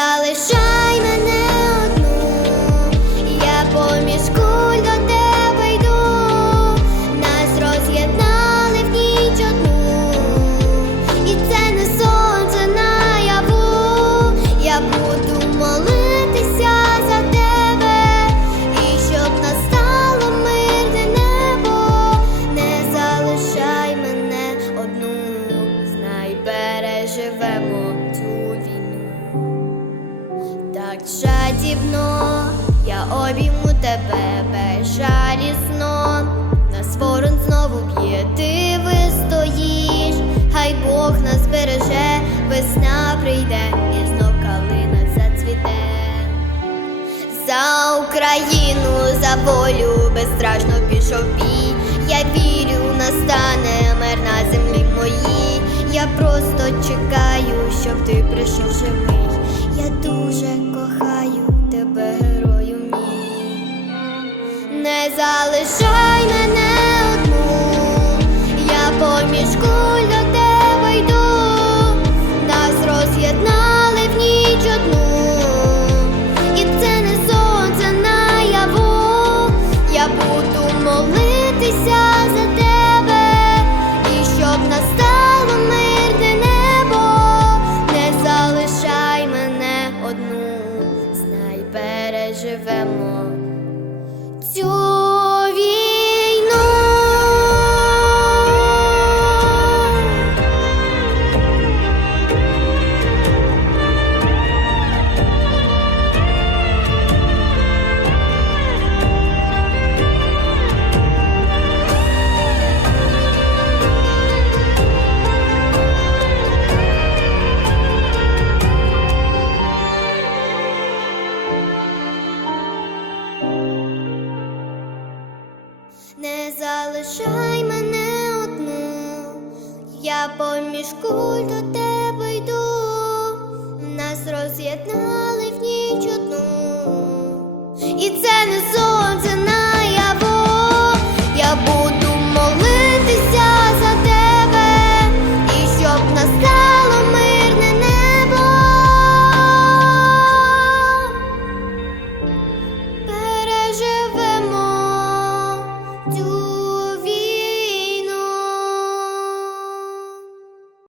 залишай жадібно я обійму тебе безжалісно. Нас ворон знову б'є, ти вистоїш, хай Бог нас береже, весна прийде і знов калина зацвіте. За Україну, за волю безстрашно пішов бій. Я вірю, настане мир на землі моїй. Я просто чекаю, щоб ти прийшов живий. Я дуже молитися за тебе, і щоб настало мирне небо, не залишай мене одну, знай переживемо цю Залишай мене одну, я поміж куль тебе йду, нас роз'єднає.